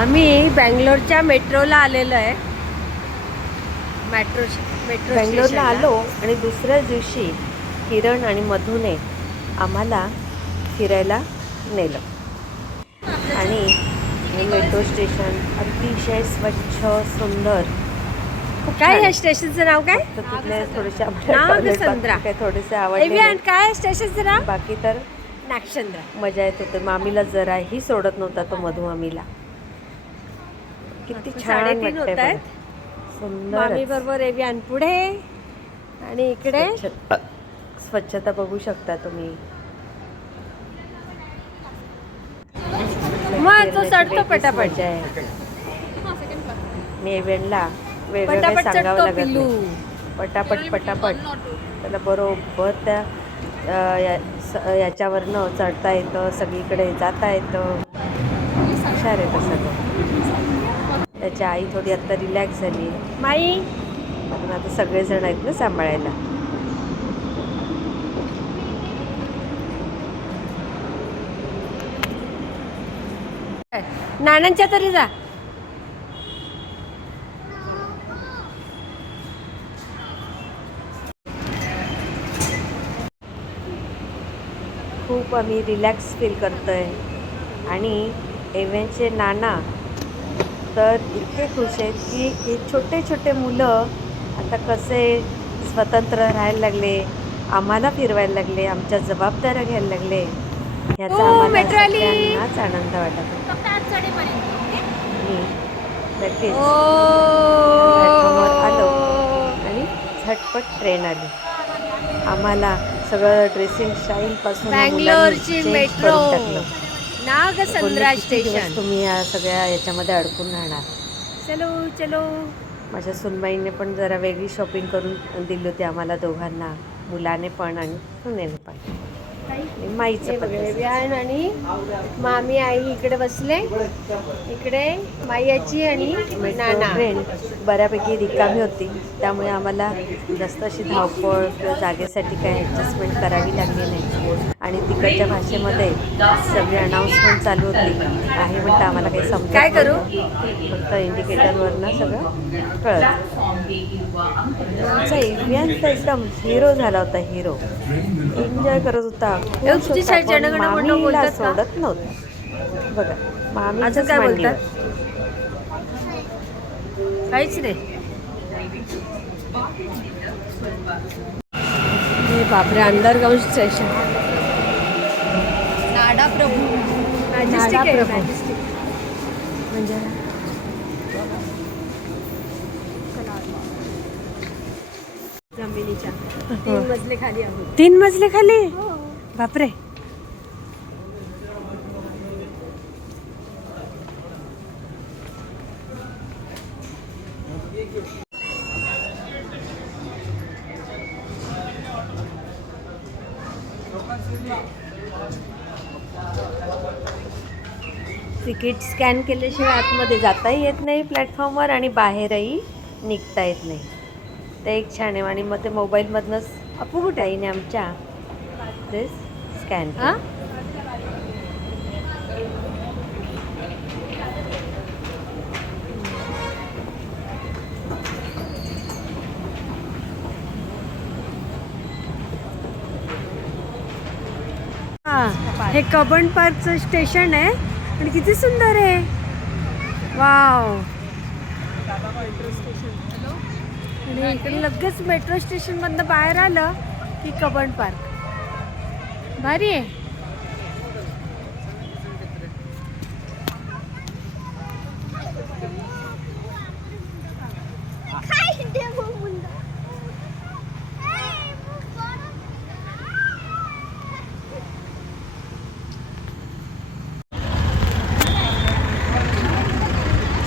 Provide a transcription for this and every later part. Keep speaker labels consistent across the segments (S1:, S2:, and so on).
S1: आम्ही बँगलोरच्या मेट्रोला आलेलो आहे. मेट्रो मेट्रो
S2: बँगलोरला. आलो आणि दुसऱ्याच दिवशी किरण आणि मधूने आम्हाला फिरायला नेलं. आणि हे मेट्रो स्टेशन अतिशय स्वच्छ सुंदर.
S1: काय. या स्टेशनचं नाव काय?
S2: तिथले थोडेसे थोडेसे आवडले
S1: काय स्टेशनचं नाव?
S2: बाकी तर
S1: नागचंद्र.
S2: मजा येत होते. मामीला जराही सोडत नव्हता तो मधू मामीला. किती छान
S1: होत आहेत. मामी बरोबर एव्हियान पुढे आणि इकडे?
S2: स्वच्छता बघू शकता तुम्ही.
S1: मग तो
S2: वेगळीच
S1: पटापट.
S2: मजा आहे. मी एव्हेनला वेगवेगळे
S1: पटापट
S2: सांगावं लागत पटापट पटापट. त्याला बरोबर त्या याच्यावरनं चढता येतं सगळीकडे जाता येतं. हुशार आहे तसं त्याची आई थोडी आता रिलॅक्स झाली आहे.
S1: माई?
S2: कारण आता सगळेजण आहेत ना सांभाळायला.
S1: नानांच्या तरी जा.
S2: खूप आम्ही रिलॅक्स फील करतोय. आणि एव्हेनचे नाना तर इतके खुश आहेत की हे छोटे छोटे मुलं आता कसे स्वतंत्र राहायला लागले आम्हाला फिरवायला लागले आमच्या जबाबदाऱ्या घ्यायला लागले ह्याचा
S1: आली.
S2: सगळ्यांनाच आनंद वाटत आलो. आणि झटपट ट्रेन आली आम्हाला सगळं ड्रेसिंग स्टाईल पासून या मुलांनी
S1: बँगलोरची
S2: change
S1: मेट्रो
S2: टाकलं.
S1: नागसंद्रा स्टेशन.
S2: तुम्ही या सगळ्या याच्यामध्ये अडकून राहणार?
S1: चलो चलो.
S2: माझ्या सुनबाईने पण जरा वेगळी शॉपिंग करून दिली होती आम्हाला दोघांना. मुलाने पण आणि सुनेने पण. माईचं.
S1: व्यान आणि मामी आई इकडे बसले. इकडे मायाची आणि नाना.
S2: बऱ्यापैकी रिकामी होती. त्यामुळे आम्हाला जास्त अशी धावपळ किंवा जागेसाठी काही ॲडजस्टमेंट करावी लागली नाही. आणि तिकडच्या भाषेमध्ये सगळी अनाऊन्समेंट चालू होती. आहे म्हणतं आम्हाला काही समजत
S1: काय करू?
S2: फक्त इंडिकेटरवरनं सगळं कळत आमचा एव्हियन तर एकदम हिरो झाला होता हिरो एन्जॉय करत होता.
S1: एवढी तुझी जनगण बोलतात का?
S2: सोडत नव्हतं. बघा मामी
S1: काय बोलतात? काहीच नाही. हे बापरे अंडरग्राऊंड स्टेशन
S3: नाडा प्रभू.
S1: मॅजेस्टिक आहे
S2: नाडा प्रभू.
S1: मॅजेस्टिक
S2: म्हणजे?
S1: जमिनीच्या. तीन मजले खाली आहोत.
S2: तीन मजले खाली? बापरे. तिकीट स्कॅन केल्याशिवाय आतमध्ये जाताही येत नाही प्लॅटफॉर्मवर आणि बाहेरही निघता येत नाही. ते एक छान आहे आणि मग ते मोबाईलमधनंच अपू आहे आईने आमच्या तेच स्कॅन
S1: हा कबन पार्कचं स्टेशन आहे. आणि किती सुंदर आहे. वाव. आणि लगेच मेट्रो स्टेशन मधनं बाहेर आलं की कबन पार्क. भारी आहे.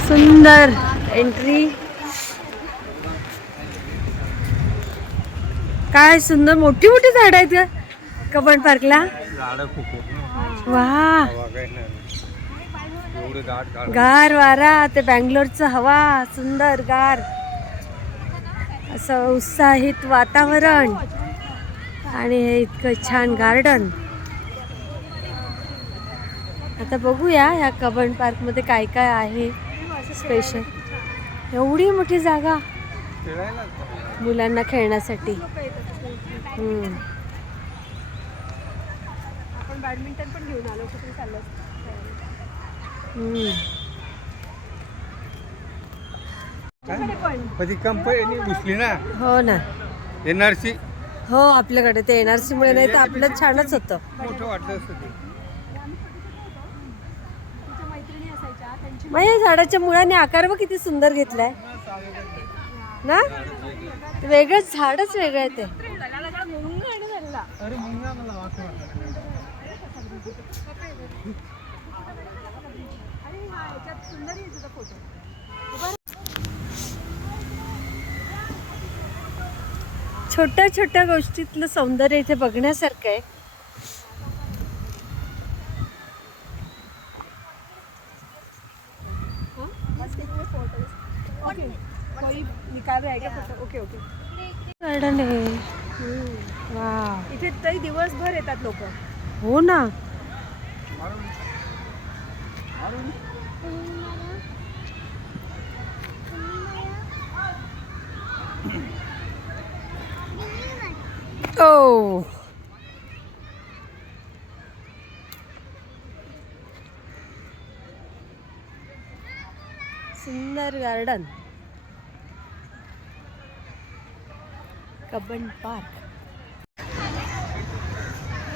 S1: सुंदर एंट्री काय सुंदर मोठी मोठी झाड आहेत का कबन पार्कला? वा. गार वारा ते बँगलोरचं हवा सुंदर गार. असं उत्साहित वातावरण. आणि हे इतकं छान गार्डन. आता बघूया ह्या कबन पार्कमध्ये काय काय आहे स्पेशल एवढी मोठी जागा. मुलांना खेळण्यासाठी.
S2: बॅडमिंटन पण घेऊन आलो कुठे चाललो
S4: कंपनी घुसली ना.
S1: हो ना.
S4: एनआरसी.
S1: हो आपल्याकडे ते एनआरसी मुळे नाही तर आपलं छानच होतं.
S4: मोठं वाटलं असतं ते.
S1: मग या झाडाच्या मुळाने आकार बघ किती सुंदर घेतलाय. ना? वेगळंच झाडच वेगळं आहे ते
S4: अरे मुंगा मला वाटतं
S1: छोट्या छोट्या गोष्टीतलं सौंदर्य इथे बघण्यासारखं आहे.
S2: निकाल आहे. का फोटो ओके ओके
S1: गार्डन आहे वा
S2: इथे तरी दिवसभर येतात लोक.
S1: हो ना. Oh. सुंदर गार्डन. कबन पार्क.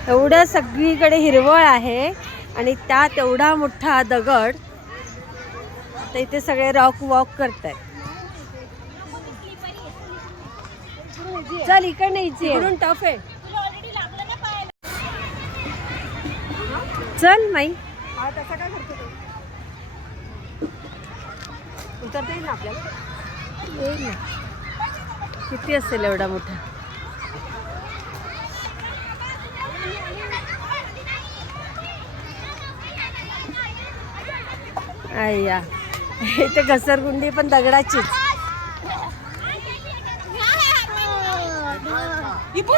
S1: एवढं सगळीकडे हिरवळ आहे आणि त्यात एवढा मोठा दगड. तर इथे सगळे रॉक वॉक करतायत. चल इकडे इथे
S2: इकडून टफ आहे.
S1: चल माई.
S2: हा तसा काय करतो तो? उतरता येईल ना आपल्याला?
S1: येईल ना. किती असेल एवढा मोठा? आय्या इथे घसरगुंडी पण दगडाचीच. किती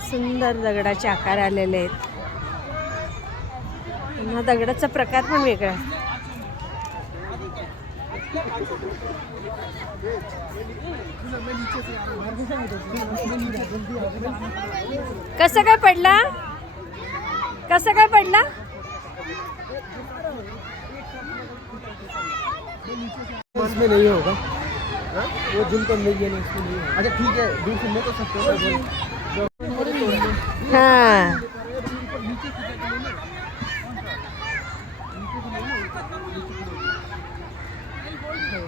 S1: सुंदर दगडाचे आकार आलेले आहेत. पुन्हा दगडाचा प्रकार पण वेगळा आहे. कसं काय पडला? कसं काय पडला?
S3: इसमें नहीं होगा। वो जुम कर नहीं है। अच्छा ठीक है दूर से मैं तो सकते हो
S1: हा।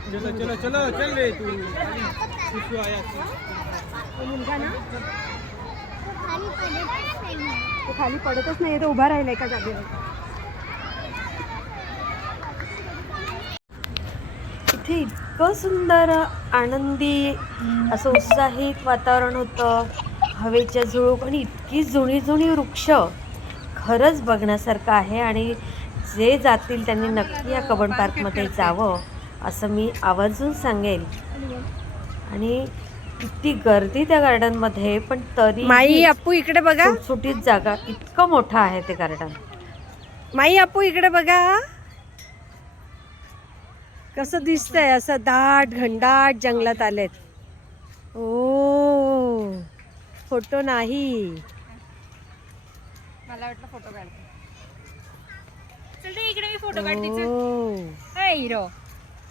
S3: चलो चलो चलो चल रे तू. खुशबू आया
S2: मुलगा ना? तो खाली पडतच नाही. तो उभा राहिला एका जागेवर.
S1: इथे इतकं सुंदर आनंदी असं उत्साहित वातावरण होतं. हवेच्या झुळूक आणि इतकी जुनी जुनी वृक्ष खरंच बघण्यासारखं आहे आणि जे जातील त्यांनी नक्की या कबन पार्कमध्ये जावं. असं मी आवर्जून सांगेल. आणि किती गर्दी त्या गार्डनमध्ये पण तरी
S2: माई अप्पू इकडे बघा.
S1: सुटसुटीत जागा इतकं मोठं आहे ते गार्डन
S2: माई अप्पू इकडे बघा. कसं दिसतंय असं दाट घनदाट जंगलात आलेत.
S1: ओ फोटो नाही.
S2: मला वाटलं फोटो काढतो.
S5: इकडे मी फोटो काढते हिरो.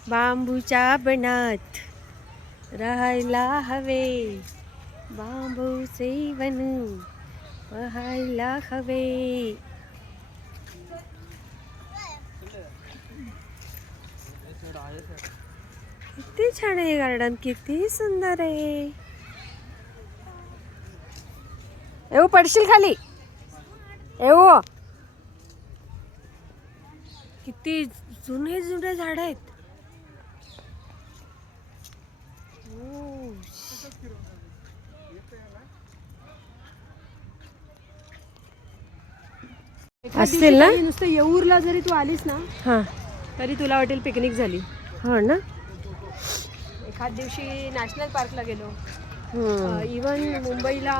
S1: बांबूच्या बनात राहायला हवे. बांबू सेवन पाहायला हवे. किती छान आहे गार्डन किती सुंदर आहे. येऊ पडशील खाली. येऊ किती जुने जुने झाड आहेत.
S3: दिवशी
S1: ना?
S3: नुसतं येऊरला जरी तू आलीस ना
S1: हां.
S3: तरी तुला वाटेल पिकनिक झाली.
S1: हो ना?
S3: एखाद दिवशी नॅशनल पार्कला गेलो. इवन मुंबईला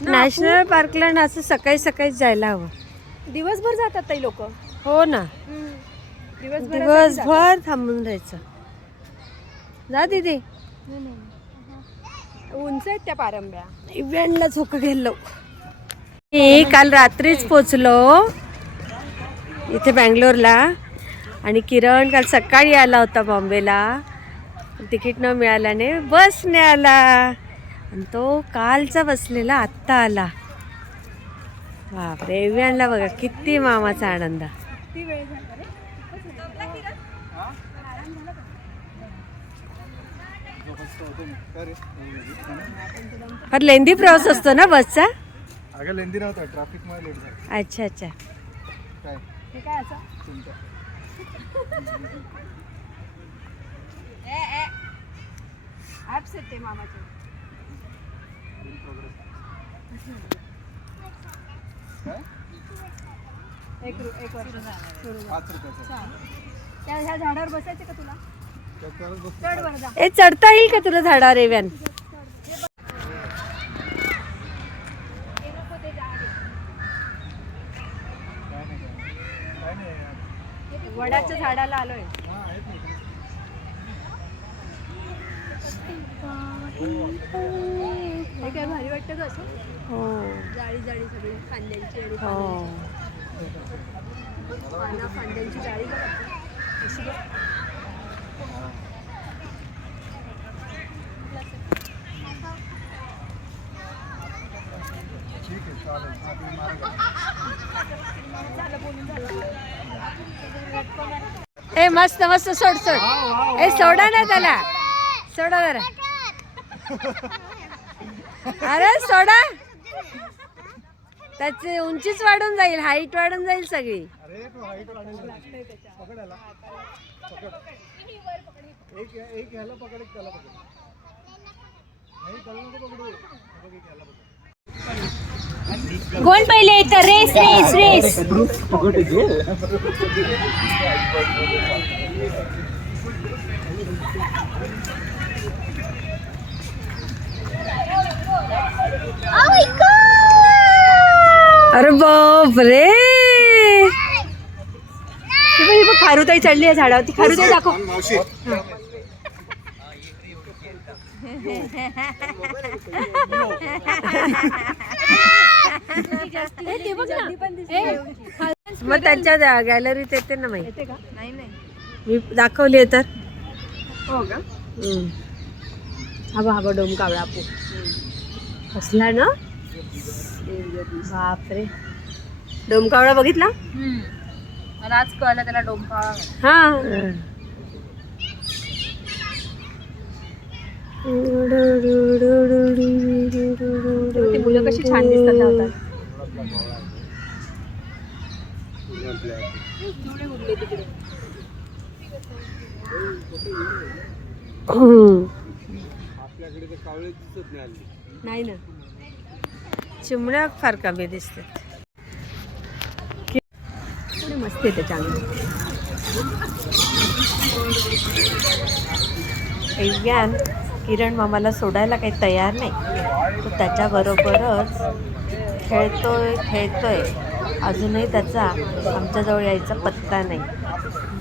S1: नॅशनल पार्कला ना असं सकाळी सकाळीच जायला हवं.
S3: दिवसभर जातात ताई लोक.
S1: हो ना.
S3: दिवसभर
S1: दिवसभर थांबून राहायचं. जा दीदी.
S3: उंच आहेत त्या पारंब्या.
S1: इव्हेंटला झोका गेलो मी काल रात्रीच पोचलो इथे बँगलोरला आणि किरण काल सकाळी आला होता बॉम्बेला. तिकीट न मिळाल्याने बसने आला. आणि तो कालचा बसलेला आत्ता आला. बापरे इव्हेंटला बघा किती मामाचा आनंद. फार लेंदी प्रवास असतो ना बसचा?
S5: अगं लेंदी नव्हता ट्रॅफिकमध्ये लेट झाला.
S1: अच्छा अच्छा.
S5: काय?
S3: हे काय असं.
S5: तुमच्या
S3: ऍप्स आहेत ते मामाचे. एक रु- एक वर्ष. सुरू झालं.
S5: पाच रुपयाचा.
S3: त्या ह्या झाडावर बसायचे का तुला?
S5: त्याच्यावर बस.
S1: ए चढता येईल का तुला झाडावर एव्यान
S5: काय नाही
S3: वडाच्या झाडाला आलोय हे काय भारी वाटतं का असं
S1: हो.
S3: जाळी जाळी सगळी फांद्यांची आणि
S1: हो.
S3: पाना जाळी. अशी बघ.
S5: ठीक आहे चालेल हा, तुम्ही मारा गाडी.
S1: ए मस्त मस्त सोड सोड. ए सोडा ना त्याला. सोडा जरा. अरे सोडा. त्याची उंचीच वाढून जाईल हाईट वाढून जाईल सगळी. कोण पहिले येतं रेस रेस रेस. अरे बाप रे!
S3: खारुताई चढली आहे झाडावरती. खारुताई दाखव.
S5: मावशी.
S1: मग त्यांच्या गॅलरीत येते ना माहिती
S3: येते का नाही नाही
S1: मी दाखवली आहे तर.
S3: हो का?
S1: हम्म.
S3: हा बा हा बा डोम कावळा आपू
S1: कसला ना? बापरे. डोमकावळा बघितला?
S3: मला आज कळलं त्याला डोम कावळा
S1: हा.
S3: ती मुलं कशी छान दिसतात.
S4: आपल्याकडे तर कावळे दिसत नाही.
S3: नाही ना.
S1: चिमण्या फार कमी दिसतात.
S3: मस्त मस्ती आहे त्याच्या
S1: किरण मामाला सोडायला काही तयार नाही. तो त्याच्याबरोबरच खेळतोय खेळतोय. अजूनही त्याचा आमच्याजवळ यायचा पत्ता नाही.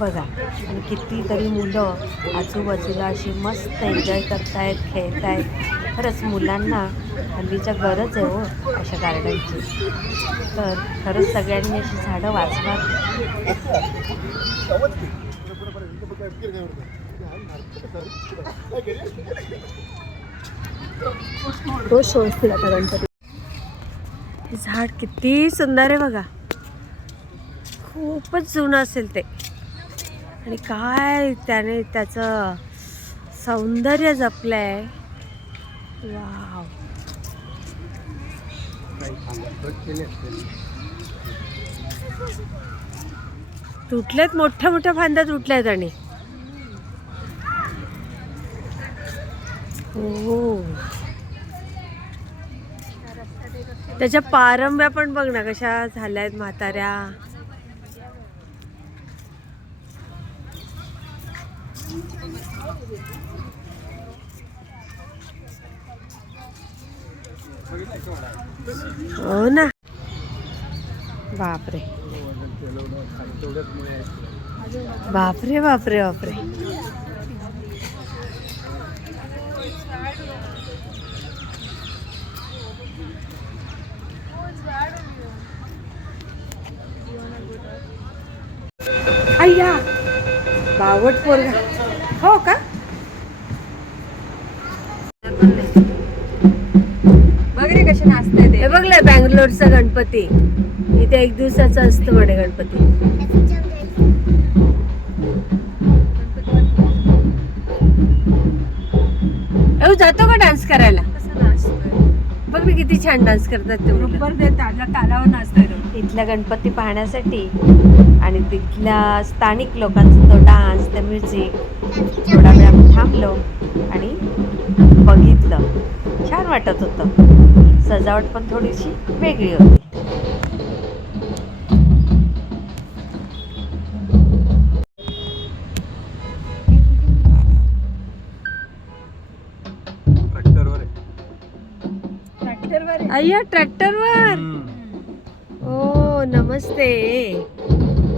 S1: बघा. आणि कितीतरी मुलं आजूबाजूला अशी मस्त एन्जॉय करतायत खेळतायत. खरंच मुलांना हल्लीच्या गरज आहे हो अशा गार्डनची तर खरंच सगळ्यांनी अशी झाडं वाचवा.
S3: तो शो असतील आता गणपती.
S1: हे झाड किती सुंदर आहे बघा. खूपच जुनं असेल ते. आणि काय त्याने त्याचं सौंदर्य जपलं आहे वाव. तुटलेत मोठ्या मोठ्या फांद्या तुटल्यात आणि. हो.
S2: त्याच्या पारंब्या पण बघ ना कशा झाल्या आहेत म्हाताऱ्या. हो ना. बापरे. बापरे बापरे बापरे. अय्या बावट पोरगा. हो का? बघलं बँगलोरचा गणपती. इथे एक दिवसाचा असतो म्हणे गणपती. जातो का डान्स करायला? बघ मी किती छान डान्स करतात ते.
S3: तालावर नाचतोय तो.
S2: इथला गणपती पाहण्यासाठी आणि तिथल्या स्थानिक लोकांचा तो डान्स त्या म्युझिक थोडा वेळ आम्ही थांबलो आणि बघितलं. छान वाटत होतं. सजावट पण थोडीशी वेगळी होती. अय्या ट्रॅक्टरवर? ओ नमस्ते.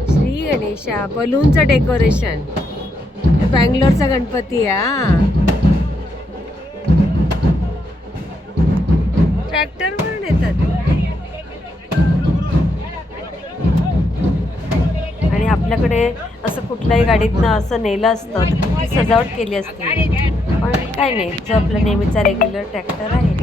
S2: श्री गणेशा बलूनचं डेकोरेशन. बँगलोरचा गणपती हा. ट्रॅक्टरवर येतात. आणि आपल्याकडे असं कुठल्याही गाडीतनं असं नेलं असतं तर किती सजावट केली असते. पण काय नाही जो आपला नेहमीचा रेग्युलर ट्रॅक्टर आहे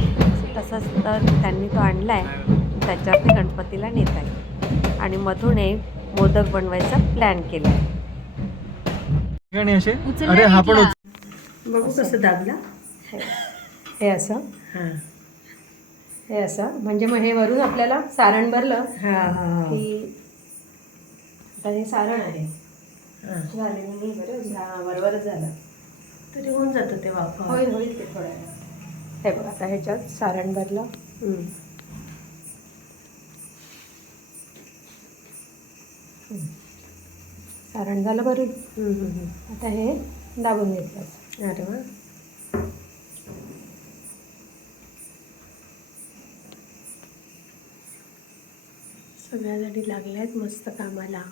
S2: तसंच तर त्यांनी तो आणला आहे त्याच्यावरती गणपतीला नेत आहे आणि मधून एक मोदक बनवायचा प्लॅन केला आहे
S1: आणि असे अरे हा पण
S2: बघू कसं दाबला.
S3: हे असं?
S2: हां.
S3: हे असं. म्हणजे मग हे वरून आपल्याला सारण भरलं
S2: हां हां
S3: की आता हे सारण आहे.
S2: हां.
S3: झाले नाही बरं. हा, बरोबरच झालं.
S2: तरी होऊन जातं ते वापर
S3: होईल होईल ते थोड्या. हे बघ आता ह्याच्यात सारण भरलं. सारण झालं
S2: हम्म.
S3: आता हे दाबून घेतलं.
S2: अरे वा. सगळ्या जणी लागल्या आहेत मस्त कामाला.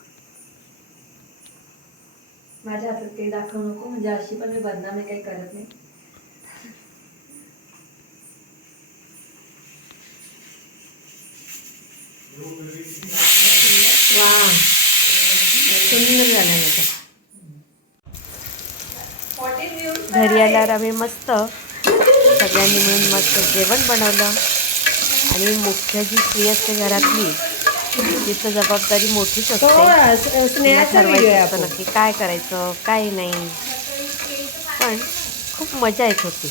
S3: माझ्या हातात ते दाखवू नको म्हणजे अशी पण मी बदनामी काही करत नाही.
S2: वा सुंदर झाला आहे घरी आल्यावर आम्ही मस्त. सगळ्यांनी मिळून मस्त जेवण बनवलं. आणि मुख्य जी स्त्री असते घरातली तिचं जबाबदारी मोठीच असते. तिला
S3: व्हिडिओ
S2: ठरवायचं
S3: आहे
S2: असतं
S3: आपण.
S2: नक्की काय करायचं काय नाही. पण खूप मजा येत होती.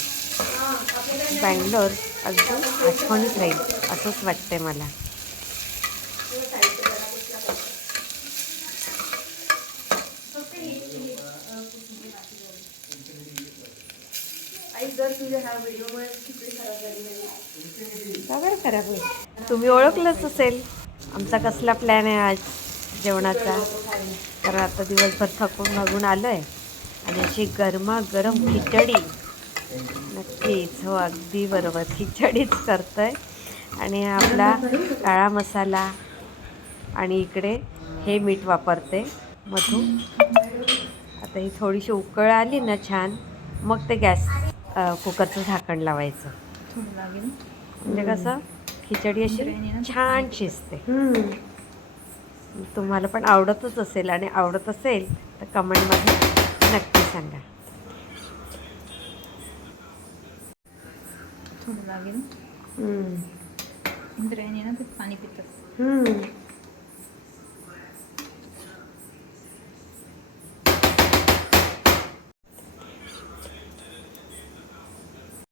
S2: बँगलोर अगदी आठवणीत राहील असंच वाटतंय मला.
S3: का बरं खराब होईल?
S2: तुम्ही ओळखलंच असेल. आमचा कसला प्लॅन आहे आज जेवणाचा? कारण आता दिवसभर थकून भागून आलो आहे आणि अशी गरमागरम खिचडी. नक्कीच हो अगदी बरोबर. खिचडीच करतो आहे आणि आपला काळा मसाला आणि इकडे हे मीठ वापरते मधू. आता ही थोडीशी उकळ आली ना छान मग ते गॅस कुकरचं झाकण लावायचं. म्हणजे कसं? खिचडी अशी छान शिजते. तुम्हाला पण आवडतच असेल आणि आवडत असेल तर कमेंटमध्ये नक्की सांगा.
S5: लागेल. इंद्रायणी ना ते पाणी पितात.